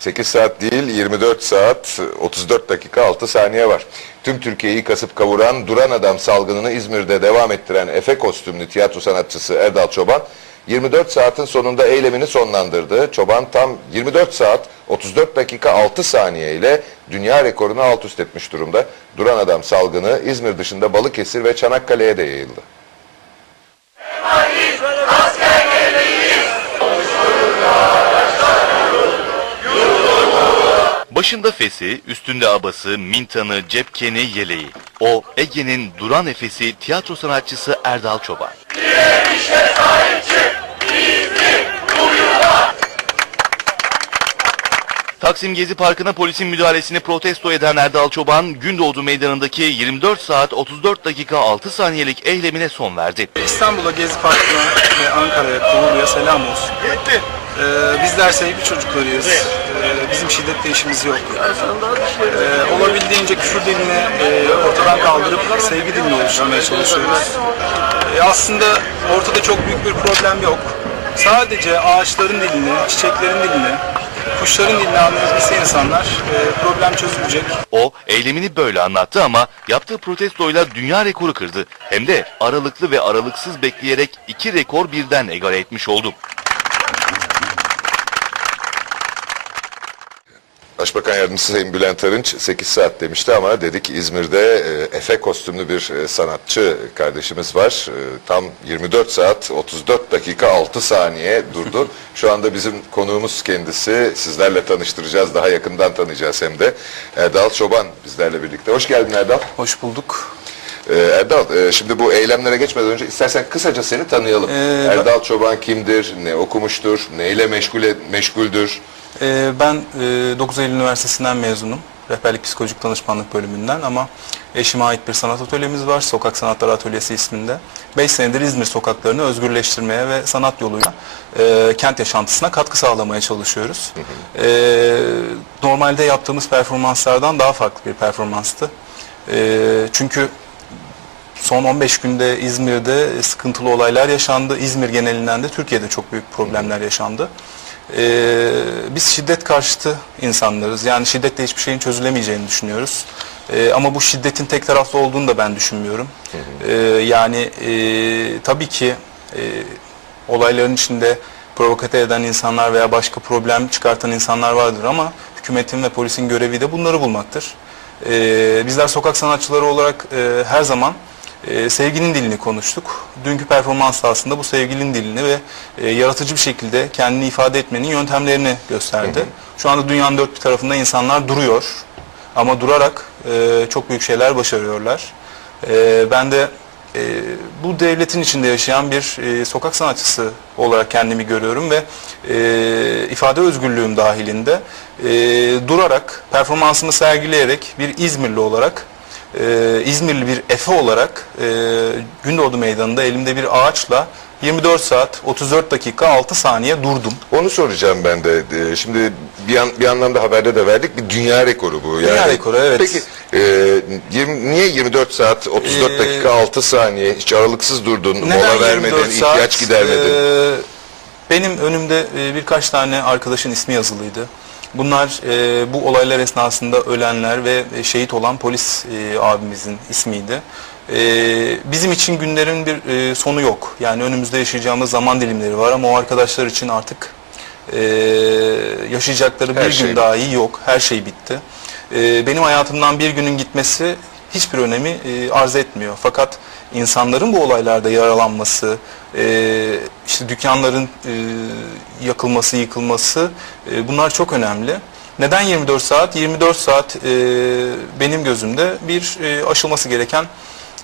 8 saat değil 24 saat 34 dakika 6 saniye var. Tüm Türkiye'yi kasıp kavuran Duran Adam salgınını İzmir'de devam ettiren Efe kostümlü tiyatro sanatçısı Erdal Çoban 24 saatin sonunda eylemini sonlandırdı. Çoban tam 24 saat 34 dakika 6 saniye ile dünya rekorunu alt üst etmiş durumda. Duran Adam salgını İzmir dışında Balıkesir ve Çanakkale'ye de yayıldı. Başında fesi, üstünde abası, mintanı, cepkeni, yeleği. O Ege'nin duran efesi tiyatro sanatçısı Erdal Çoban. Taksim Gezi Parkı'na polisin müdahalesini protesto eden Erdal Çoban, Gündoğdu Meydanı'ndaki 24 saat 34 dakika 6 saniyelik eylemine son verdi. İstanbul'a, Gezi Parkı'na ve Ankara'ya, Kurulu'ya selam olsun. Ee, bizler sevgi çocuklarıyız. Ee, bizim şiddetle işimiz yok. Ee, olabildiğince küfür dilini e, ortadan kaldırıp sevgi dilini oluşturmaya çalışıyoruz. Ee, aslında ortada çok büyük bir problem yok. Sadece ağaçların dilini, çiçeklerin dilini, kuşların dilini anlayabilse insanlar e, problem çözülecek. O eylemini böyle anlattı ama yaptığı protestoyla dünya rekoru kırdı. Hem de aralıklı ve aralıksız bekleyerek iki rekor birden egale etmiş oldu. Başbakan Yardımcısı Sayın Bülent Arınç 8 saat demişti ama dedik İzmir'de e, Efe kostümlü bir e, sanatçı kardeşimiz var. E, tam 24 saat 34 dakika 6 saniye durdu. Şu anda bizim konuğumuz kendisi. Sizlerle tanıştıracağız. Daha yakından tanıyacağız hem de. Erdal Çoban bizlerle birlikte. Hoş geldin Erdal. Hoş bulduk. Ee, Erdal, e, şimdi bu eylemlere geçmeden önce istersen kısaca seni tanıyalım. Ee, Erdal Çoban kimdir, ne okumuştur, neyle meşgul meşguldür? Ee, ben e, 9 Eylül Üniversitesi'nden mezunum. Rehberlik Psikolojik Danışmanlık bölümünden ama eşime ait bir sanat atölyemiz var. Sokak Sanatları Atölyesi isminde. 5 senedir İzmir sokaklarını özgürleştirmeye ve sanat yoluyla e, kent yaşantısına katkı sağlamaya çalışıyoruz. E, normalde yaptığımız performanslardan daha farklı bir performanstı. E, çünkü Son 15 günde İzmir'de sıkıntılı olaylar yaşandı. İzmir genelinden de Türkiye'de çok büyük problemler yaşandı. Ee, biz şiddet karşıtı insanlarız. Yani şiddetle hiçbir şeyin çözülemeyeceğini düşünüyoruz. Ee, ama bu şiddetin tek taraflı olduğunu da ben düşünmüyorum. Ee, yani e, tabii ki e, olayların içinde provokate eden insanlar veya başka problem çıkartan insanlar vardır ama hükümetin ve polisin görevi de bunları bulmaktır. Ee, bizler sokak sanatçıları olarak e, her zaman e, sevginin dilini konuştuk. Dünkü performans da aslında bu sevginin dilini ve e, yaratıcı bir şekilde kendini ifade etmenin yöntemlerini gösterdi. Şu anda dünyanın dört bir tarafında insanlar duruyor ama durarak e, çok büyük şeyler başarıyorlar. E, ben de e, bu devletin içinde yaşayan bir e, sokak sanatçısı olarak kendimi görüyorum ve e, ifade özgürlüğüm dahilinde e, durarak, performansımı sergileyerek bir İzmirli olarak e, İzmirli bir Efe olarak e, Gündoğdu Meydanı'nda elimde bir ağaçla 24 saat 34 dakika 6 saniye durdum. Onu soracağım ben de. Ee, Şimdi bir, an, bir anlamda haberde de verdik bir dünya rekoru bu. Dünya rekoru, evet. Peki e, yirmi- niye 24 saat 34 Ee, dakika 6 saniye hiç aralıksız durdun, mola vermedin, 24 saat? ihtiyaç gidermedin? Ee, benim önümde e, birkaç tane arkadaşın ismi yazılıydı. Bunlar e, bu olaylar esnasında ölenler ve e, şehit olan polis e, abimizin ismiydi. E, bizim için günlerin bir e, sonu yok. Yani önümüzde yaşayacağımız zaman dilimleri var ama o arkadaşlar için artık e, yaşayacakları Her bir şey gün daha iyi yok. Her şey bitti. E, benim hayatımdan bir günün gitmesi hiçbir önemi e, arz etmiyor. Fakat insanların bu olaylarda yaralanması, e, işte dükkanların e, yakılması, yıkılması e, bunlar çok önemli. Neden 24 saat? 24 saat e, benim gözümde bir e, aşılması gereken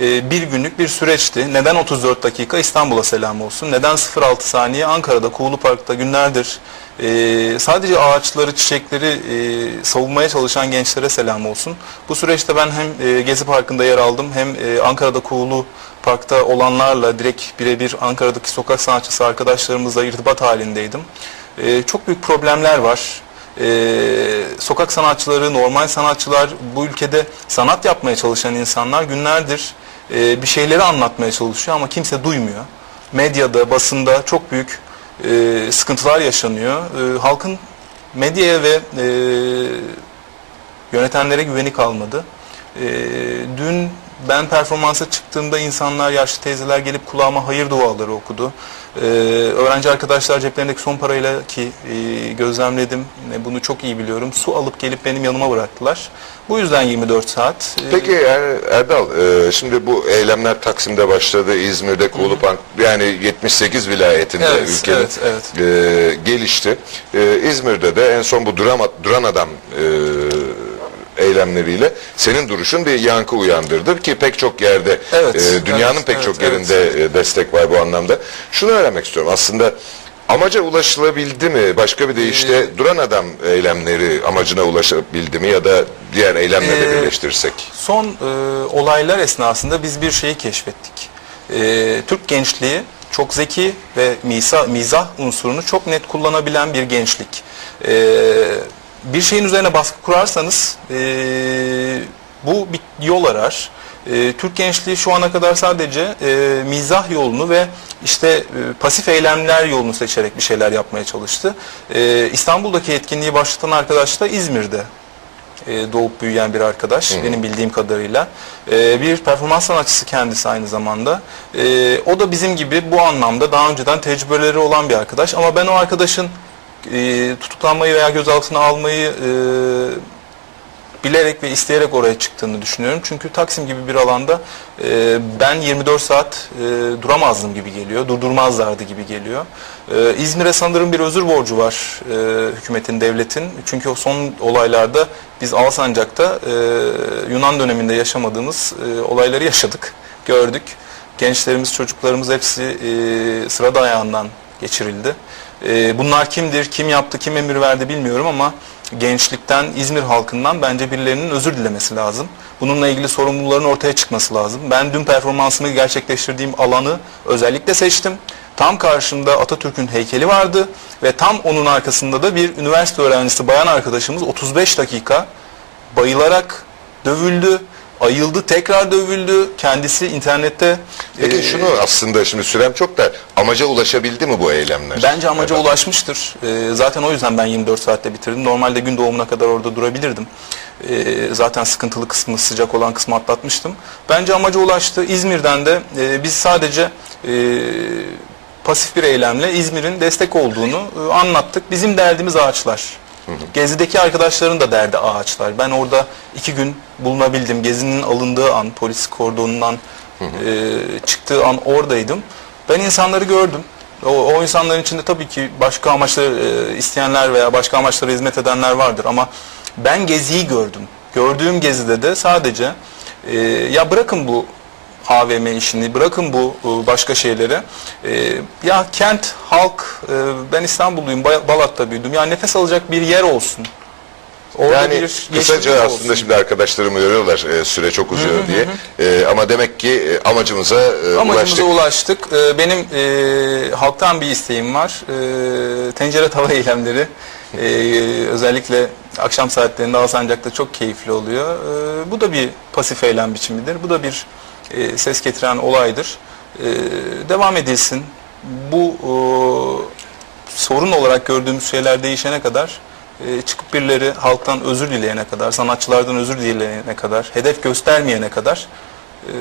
e, bir günlük bir süreçti. Neden 34 dakika İstanbul'a selam olsun? Neden 06 saniye Ankara'da Kuğulu Park'ta günlerdir e, sadece ağaçları, çiçekleri e, savunmaya çalışan gençlere selam olsun. Bu süreçte ben hem e, Gezi Parkı'nda yer aldım hem e, Ankara'da Kuğulu Park'ta olanlarla direkt birebir Ankara'daki sokak sanatçısı arkadaşlarımızla irtibat halindeydim. E, çok büyük problemler var. Ee, sokak sanatçıları, normal sanatçılar, bu ülkede sanat yapmaya çalışan insanlar günlerdir e, bir şeyleri anlatmaya çalışıyor ama kimse duymuyor. Medyada, basında çok büyük e, sıkıntılar yaşanıyor. E, halkın medyaya ve e, yönetenlere güveni kalmadı. E, dün ben performansa çıktığımda insanlar, yaşlı teyzeler gelip kulağıma hayır duaları okudu. E, öğrenci arkadaşlar ceplerindeki son parayla ki e, gözlemledim, e, bunu çok iyi biliyorum. Su alıp gelip benim yanıma bıraktılar. Bu yüzden 24 saat. E, Peki yani Erdal, e, şimdi bu eylemler Taksim'de başladı, İzmir'de, Kuğulupank, yani 78 vilayetinde Evet, ülkenin evet, evet. e, gelişti. E, İzmir'de de en son bu duran, duran adam e, eylemleriyle senin duruşun bir yankı uyandırdı ki pek çok yerde Evet, e, dünyanın evet, pek evet, çok evet. yerinde e, destek var bu anlamda. Şunu öğrenmek istiyorum aslında amaca ulaşılabildi mi? Başka bir deyişle Ee, duran adam eylemleri amacına ulaşabildi mi ya da diğer eylemlerle Ee, birleştirsek? Son e, olaylar esnasında biz bir şeyi keşfettik. E, Türk gençliği çok zeki ve mizah, mizah unsurunu çok net kullanabilen bir gençlik. E, bir şeyin üzerine baskı kurarsanız e, bu bir yol arar. E, Türk gençliği şu ana kadar sadece e, mizah yolunu ve işte e, pasif eylemler yolunu seçerek bir şeyler yapmaya çalıştı. E, İstanbul'daki etkinliği başlatan arkadaş da İzmir'de e, doğup büyüyen bir arkadaş benim bildiğim kadarıyla. E, bir performans sanatçısı kendisi aynı zamanda. E, o da bizim gibi bu anlamda daha önceden tecrübeleri olan bir arkadaş ama ben o arkadaşın e, tutuklanmayı veya gözaltına almayı e, bilerek ve isteyerek oraya çıktığını düşünüyorum. Çünkü Taksim gibi bir alanda e, ben 24 saat e, duramazdım gibi geliyor, durdurmazlardı gibi geliyor. E, İzmir'e sanırım bir özür borcu var e, hükümetin, devletin. Çünkü o son olaylarda biz Alsancak'ta e, Yunan döneminde yaşamadığımız e, olayları yaşadık, gördük. Gençlerimiz, çocuklarımız hepsi e, sırada ayağından geçirildi. E, bunlar kimdir, kim yaptı, kim emir verdi bilmiyorum ama gençlikten, İzmir halkından bence birilerinin özür dilemesi lazım. Bununla ilgili sorumluların ortaya çıkması lazım. Ben dün performansımı gerçekleştirdiğim alanı özellikle seçtim. Tam karşımda Atatürk'ün heykeli vardı ve tam onun arkasında da bir üniversite öğrencisi bayan arkadaşımız 35 dakika bayılarak dövüldü, ayıldı, tekrar dövüldü. Kendisi internette Peki e, şunu aslında şimdi sürem çok da amaca ulaşabildi mi bu eylemler? Bence amaca Evet. ulaşmıştır. Ee, zaten o yüzden ben 24 saatte bitirdim. Normalde gün doğumuna kadar orada durabilirdim. Ee, zaten sıkıntılı kısmı, sıcak olan kısmı atlatmıştım. Bence amaca ulaştı. İzmir'den de e, biz sadece e, pasif bir eylemle İzmir'in destek olduğunu e, anlattık. Bizim derdimiz ağaçlar. Gezi'deki arkadaşların da derdi ağaçlar. Ben orada iki gün bulunabildim. Gezi'nin alındığı an, polis kordonundan e, çıktığı an oradaydım. Ben insanları gördüm. O, o insanların içinde tabii ki başka amaçları e, isteyenler veya başka amaçlara hizmet edenler vardır ama ben Gezi'yi gördüm. Gördüğüm Gezi'de de sadece e, ya bırakın bu AVM işini, bırakın bu e, başka şeyleri. E, ya kent, halk, e, ben İstanbulluyum, Balat'ta büyüdüm. Ya nefes alacak bir yer olsun. Orada Yani bir kısaca aslında olsun. şimdi arkadaşlarım uyarıyorlar e, süre çok uzuyor diye. E, ama demek ki e, amacımıza e, Amacımıza ulaştık. ulaştık. Benim e, halktan bir isteğim var. E, tencere tava eylemleri e, özellikle akşam saatlerinde Alsancak'ta çok keyifli oluyor. E, bu da bir pasif eylem biçimidir. Bu da bir e, ses getiren olaydır. E, devam edilsin. Bu e, sorun olarak gördüğümüz şeyler değişene kadar e, çıkıp birileri halktan özür dileyene kadar, sanatçılardan özür dileyene kadar, hedef göstermeyene kadar e,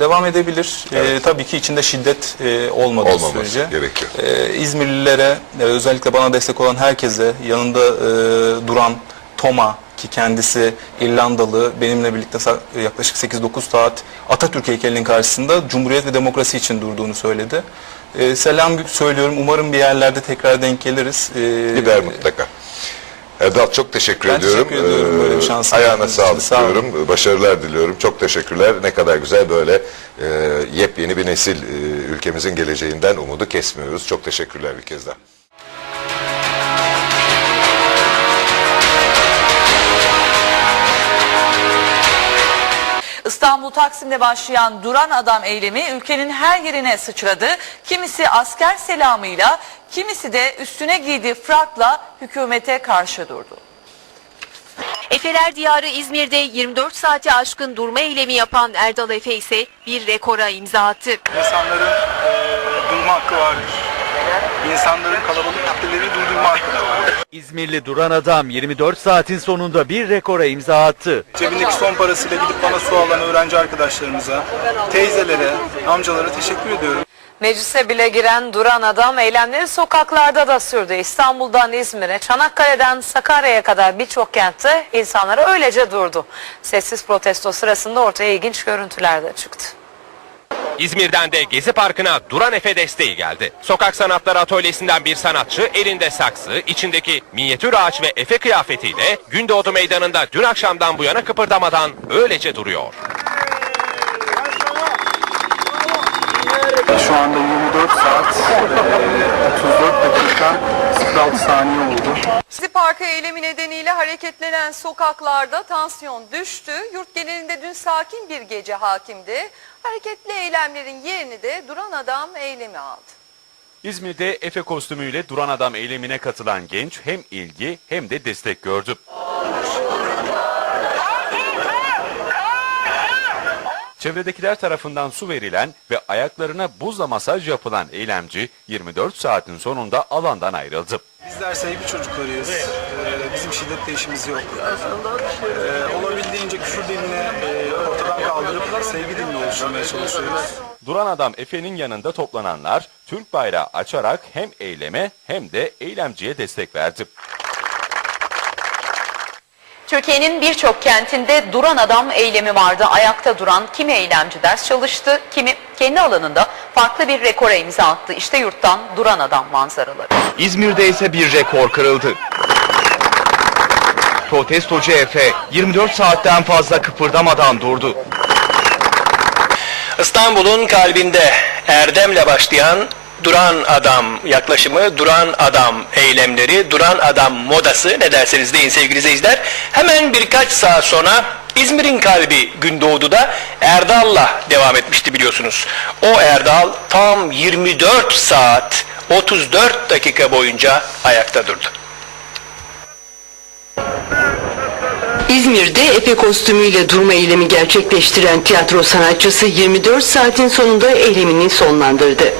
devam edebilir. E, Evet. tabii ki içinde şiddet e, olmadığı Olmaması sürece. gerekiyor. E, İzmirlilere, e, özellikle bana destek olan herkese, yanında e, duran Toma ki kendisi İrlandalı, benimle birlikte yaklaşık 8-9 saat Atatürk heykelinin karşısında Cumhuriyet ve demokrasi için durduğunu söyledi. E, selam söylüyorum. Umarım bir yerlerde tekrar denk geliriz. E, Gider mutlaka. Erdal çok teşekkür Ben ediyorum. teşekkür ediyorum böyle bir Ee, Ayağına sağlık Sağ olun. diyorum. Başarılar diliyorum. Çok teşekkürler. Ne kadar güzel böyle e, yepyeni bir nesil e, ülkemizin geleceğinden umudu kesmiyoruz. Çok teşekkürler bir kez daha. İstanbul Taksim'de başlayan Duran Adam eylemi ülkenin her yerine sıçradı. Kimisi asker selamıyla, kimisi de üstüne giydiği frakla hükümete karşı durdu. Efeler Diyarı İzmir'de 24 saati aşkın durma eylemi yapan Erdal Efe ise bir rekora imza attı. İnsanların e, durma hakkı vardır. İnsanların kalabalık kitleleri durdurma hakkı vardır. İzmirli duran adam 24 saatin sonunda bir rekora imza attı. Cebindeki son parasıyla gidip bana su alan öğrenci arkadaşlarımıza, teyzelere, amcalara teşekkür ediyorum. Meclise bile giren duran adam eylemleri sokaklarda da sürdü. İstanbul'dan İzmir'e, Çanakkale'den Sakarya'ya kadar birçok kentte insanlara öylece durdu. Sessiz protesto sırasında ortaya ilginç görüntüler de çıktı. İzmir'den de Gezi Parkı'na Duran Efe desteği geldi. Sokak Sanatları Atölyesi'nden bir sanatçı elinde saksı, içindeki minyatür ağaç ve Efe kıyafetiyle Gündoğdu Meydanı'nda dün akşamdan bu yana kıpırdamadan öylece duruyor. Şu anda 24 saat, 34 dakika 06 saniye oldu. Gezi Parkı eylemi nedeniyle hareketlenen sokaklarda tansiyon düştü. Yurt genelinde dün sakin bir gece hakimdi. Hareketli eylemlerin yerini de duran adam eylemi aldı. İzmir'de Efe kostümüyle duran adam eylemine katılan genç hem ilgi hem de destek gördü. Çevredekiler tarafından su verilen ve ayaklarına buzla masaj yapılan eylemci 24 saatin sonunda alandan ayrıldı. Bizler sevgi çocuklarıyız. Ee, bizim şiddetle işimiz yok. Ee, olabildiğince küfür dilini e, ortadan kaldırıp sevgi dilini oluşturmaya çalışıyoruz. Duran adam Efe'nin yanında toplananlar Türk bayrağı açarak hem eyleme hem de eylemciye destek verdi. Türkiye'nin birçok kentinde duran adam eylemi vardı. Ayakta duran kimi eylemci ders çalıştı, kimi kendi alanında farklı bir rekora imza attı. İşte yurttan duran adam manzaraları. İzmir'de ise bir rekor kırıldı. Protestocu Efe 24 saatten fazla kıpırdamadan durdu. İstanbul'un kalbinde erdemle başlayan duran adam yaklaşımı, duran adam eylemleri, duran adam modası ne derseniz deyin sevgili izleyiciler. Hemen birkaç saat sonra İzmir'in kalbi Gündoğdu'da Erdal'la devam etmişti biliyorsunuz. O Erdal tam 24 saat 34 dakika boyunca ayakta durdu. İzmir'de Efe kostümüyle durma eylemi gerçekleştiren tiyatro sanatçısı 24 saatin sonunda eylemini sonlandırdı.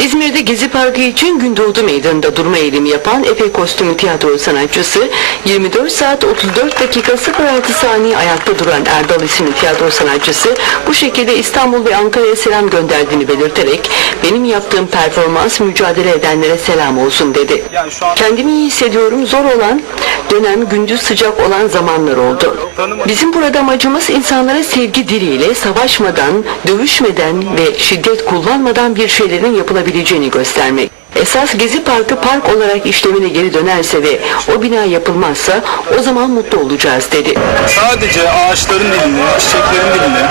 İzmir'de Gezi Parkı için Gündoğdu Meydanı'nda durma eylemi yapan Efe kostümü tiyatro sanatçısı 24 saat 34 dakika 06 saniye ayakta duran Erdal isimli tiyatro sanatçısı bu şekilde İstanbul ve Ankara'ya selam gönderdiğini belirterek benim yaptığım performans mücadele edenlere selam olsun dedi. Yani an Kendimi iyi hissediyorum. Zor olan dönem gündüz sıcak olan zamanlar oldu. Bizim burada amacımız insanlara sevgi diliyle savaşmadan, dövüşmeden ve şiddet kullanmadan bir şeylerin yapılabileceğini göstermek. Esas Gezi Parkı park olarak işlemine geri dönerse ve o bina yapılmazsa o zaman mutlu olacağız dedi. sadece ağaçların dilini, çiçeklerin dilini,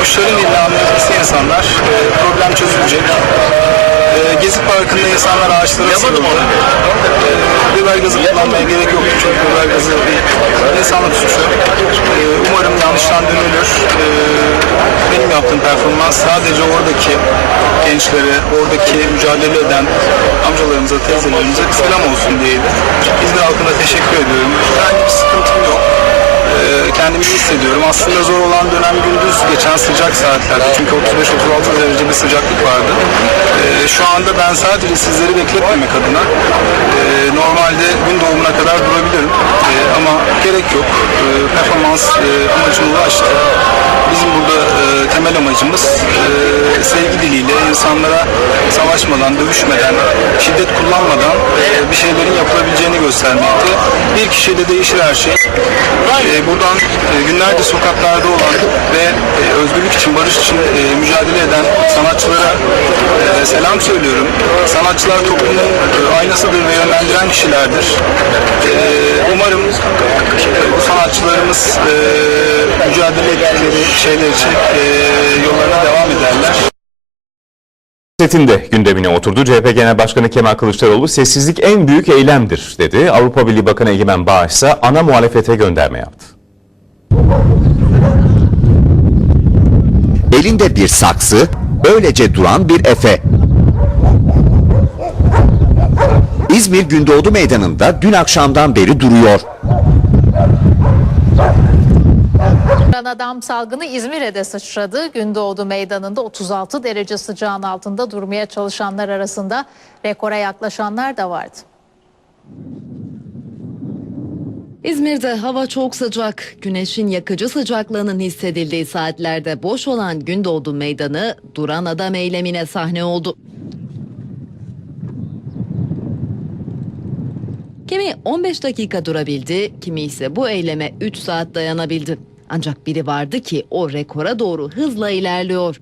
kuşların dilini anlayabilse insanlar e, problem çözülecek. E, Gezi Parkı'nda insanlar ağaçlara sarıldı. E, biber gazı kullanmaya gerek yok çünkü biber gazı insanlık suçu. E, umarım yanlıştan dönülür. E, benim yaptığım performans sadece oradaki gençlere, oradaki mücadele eden amcalarımıza, teyzelerimize bir selam olsun diyeydi. İzmir halkına teşekkür ediyorum. Herhangi bir sıkıntım yok. Kendimi iyi hissediyorum. Aslında zor olan dönem gündüz geçen sıcak saatlerde. Çünkü 35-36 derece bir sıcaklık vardı. Ee, şu anda ben sadece sizleri bekletmemek adına e, normalde gün doğumuna kadar durabilirim. E, ama gerek yok. E, performans e, amacına ulaştı. Bizim burada e, temel amacımız e, sevgi diliyle insanlara savaşmadan, dövüşmeden, şiddet kullanmadan e, bir şeylerin yapılabileceğini göstermekti. Bir kişiyle değişir her şey. E, buradan e, günlerce sokaklarda olan ve e, özgürlük için, barış için mücadele eden sanatçılara selam söylüyorum. Sanatçılar toplumun aynasıdır ve yönlendiren kişilerdir. Umarım bu sanatçılarımız mücadele ettikleri şeyler için e, yollarına devam ederler. Setinde gündemine oturdu. CHP Genel Başkanı Kemal Kılıçdaroğlu sessizlik en büyük eylemdir dedi. Avrupa Birliği Bakanı Egemen Bağış ise ana muhalefete gönderme yaptı. Elinde bir saksı, öylece duran bir Efe. İzmir Gündoğdu Meydanı'nda dün akşamdan beri duruyor. Adam salgını İzmir'e de sıçradı. Gündoğdu meydanında 36 derece sıcağın altında durmaya çalışanlar arasında rekora yaklaşanlar da vardı. İzmir'de hava çok sıcak. Güneşin yakıcı sıcaklığının hissedildiği saatlerde boş olan Gündoğdu Meydanı duran adam eylemine sahne oldu. Kimi 15 dakika durabildi, kimi ise bu eyleme 3 saat dayanabildi. Ancak biri vardı ki o rekora doğru hızla ilerliyor.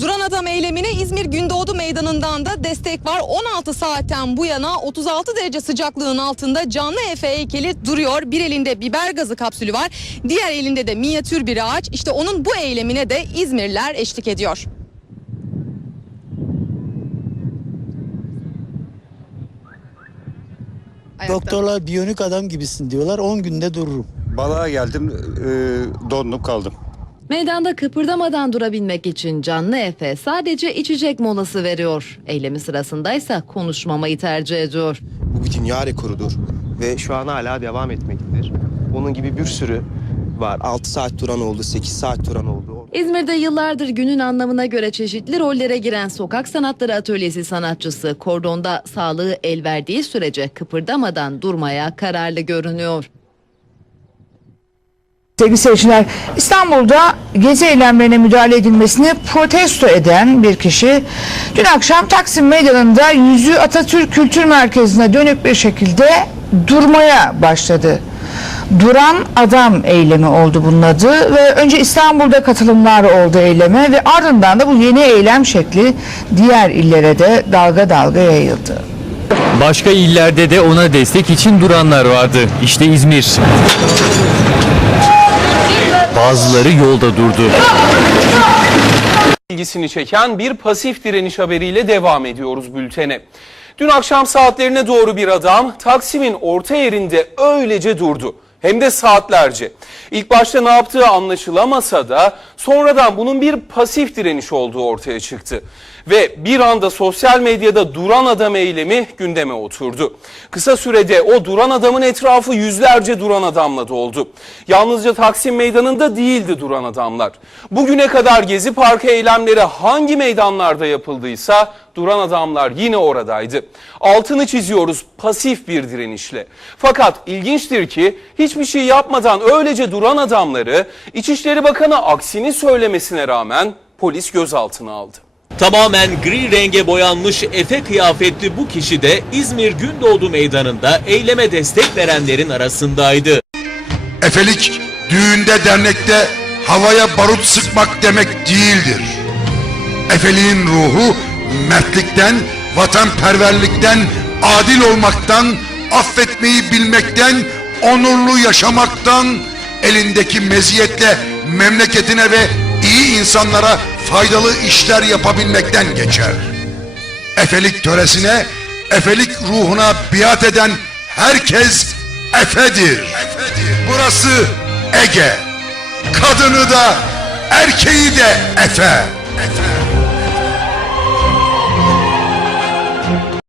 Duran Adam eylemine İzmir Gündoğdu Meydanı'ndan da destek var. 16 saatten bu yana 36 derece sıcaklığın altında canlı Efe heykeli duruyor. Bir elinde biber gazı kapsülü var. Diğer elinde de minyatür bir ağaç. İşte onun bu eylemine de İzmirliler eşlik ediyor. Doktorlar biyonik adam gibisin diyorlar. 10 günde dururum. Balığa geldim, e, dondum kaldım. Meydanda kıpırdamadan durabilmek için canlı Efe sadece içecek molası veriyor. Eylemi sırasındaysa konuşmamayı tercih ediyor. Bu bir dünya rekorudur ve şu an hala devam etmektedir. Onun gibi bir sürü var. 6 saat duran oldu, 8 saat duran oldu. İzmir'de yıllardır günün anlamına göre çeşitli rollere giren sokak sanatları atölyesi sanatçısı kordonda sağlığı el verdiği sürece kıpırdamadan durmaya kararlı görünüyor. Sevgili seyirciler, İstanbul'da gezi eylemlerine müdahale edilmesini protesto eden bir kişi dün akşam Taksim Meydanı'nda yüzü Atatürk Kültür Merkezi'ne dönük bir şekilde durmaya başladı. Duran Adam eylemi oldu bunun adı ve önce İstanbul'da katılımlar oldu eyleme ve ardından da bu yeni eylem şekli diğer illere de dalga dalga yayıldı. Başka illerde de ona destek için duranlar vardı. İşte İzmir. Bazıları yolda durdu. ilgisini çeken bir pasif direniş haberiyle devam ediyoruz bültene. Dün akşam saatlerine doğru bir adam Taksim'in orta yerinde öylece durdu. Hem de saatlerce. İlk başta ne yaptığı anlaşılamasa da sonradan bunun bir pasif direniş olduğu ortaya çıktı. Ve bir anda sosyal medyada duran adam eylemi gündeme oturdu. Kısa sürede o duran adamın etrafı yüzlerce duran adamla doldu. Yalnızca Taksim Meydanı'nda değildi duran adamlar. Bugüne kadar Gezi Parkı eylemleri hangi meydanlarda yapıldıysa duran adamlar yine oradaydı. Altını çiziyoruz pasif bir direnişle. Fakat ilginçtir ki hiçbir şey yapmadan öylece duran adamları İçişleri Bakanı aksini söylemesine rağmen polis gözaltına aldı. Tamamen gri renge boyanmış Efe kıyafetli bu kişi de İzmir Gündoğdu Meydanı'nda eyleme destek verenlerin arasındaydı. Efelik düğünde dernekte havaya barut sıkmak demek değildir. Efeliğin ruhu mertlikten, vatanperverlikten, adil olmaktan, affetmeyi bilmekten, onurlu yaşamaktan, elindeki meziyetle memleketine ve iyi insanlara faydalı işler yapabilmekten geçer. Efelik töresine, efelik ruhuna biat eden herkes Efe'dir. Burası Ege. Kadını da erkeği de Efe. Efe.